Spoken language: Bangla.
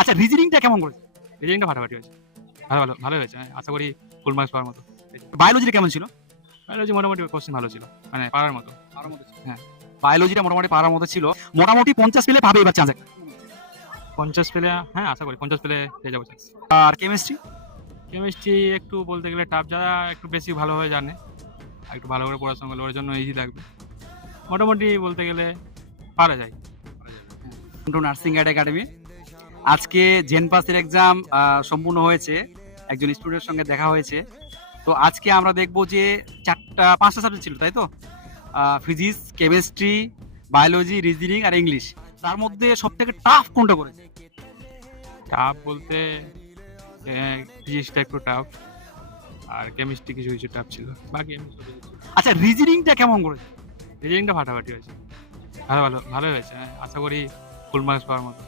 আচ্ছা, রিজনিংটা কেমন করেছে? রিজনিংটা ফাটাফাটি হয়েছে। ভালো হয়েছে। আশা করি ফুল মার্কস পাওয়ার মতো। বায়োলজিটা কেমন ছিল? বায়োলজি মোটামুটি কোশ্চেন ভালো ছিল। মানে পারার মতো। পারার মতো ছিল। হ্যাঁ। বায়োলজিটা মোটামুটি পারার মতো ছিল। মোটামুটি 50 পেলে পাবে এবার চান্স একটা। 50 পেলে হ্যাঁ, আশা করি 50 পেলে পেয়ে যাবো চান্স। আর কেমিস্ট্রি? কেমিস্ট্রি একটু বলতে গেলে টাফ, যারা একটু বেশি ভালোভাবে জানে আর একটু ভালো করে পড়াশোনা করলে ওর জন্য ইজি লাগবে। মোটামুটি বলতে গেলে পারা যায়। To nursing academy. আজকে জেনপাসের এক্সাম সম্পূর্ণ হয়েছে। একজন স্টুডেন্টের সঙ্গে দেখা হয়েছে। তো আজকে আমরা দেখব যে 5টা সাবজেক্ট ছিল, তাই তো? ফিজিক্স, কেমিস্ট্রি, বায়োলজি, রিজনিং আর ইংলিশ। তার মধ্যে সবথেকে টাফ কোনটা করেছে? টাফ বলতে ফিজিক্সটা একটু টাফ, আর কেমিস্ট্রি কিছু কিছু টাফ ছিল, বাকি এমনি সব easy ছিল। আচ্ছা, রিজনিংটা কেমন করেছে? রিজনিংটা ফাটাফাটি হয়েছে। ভালো হয়েছে। আশা করি ফুল মার্কস পাওয়ার মতো।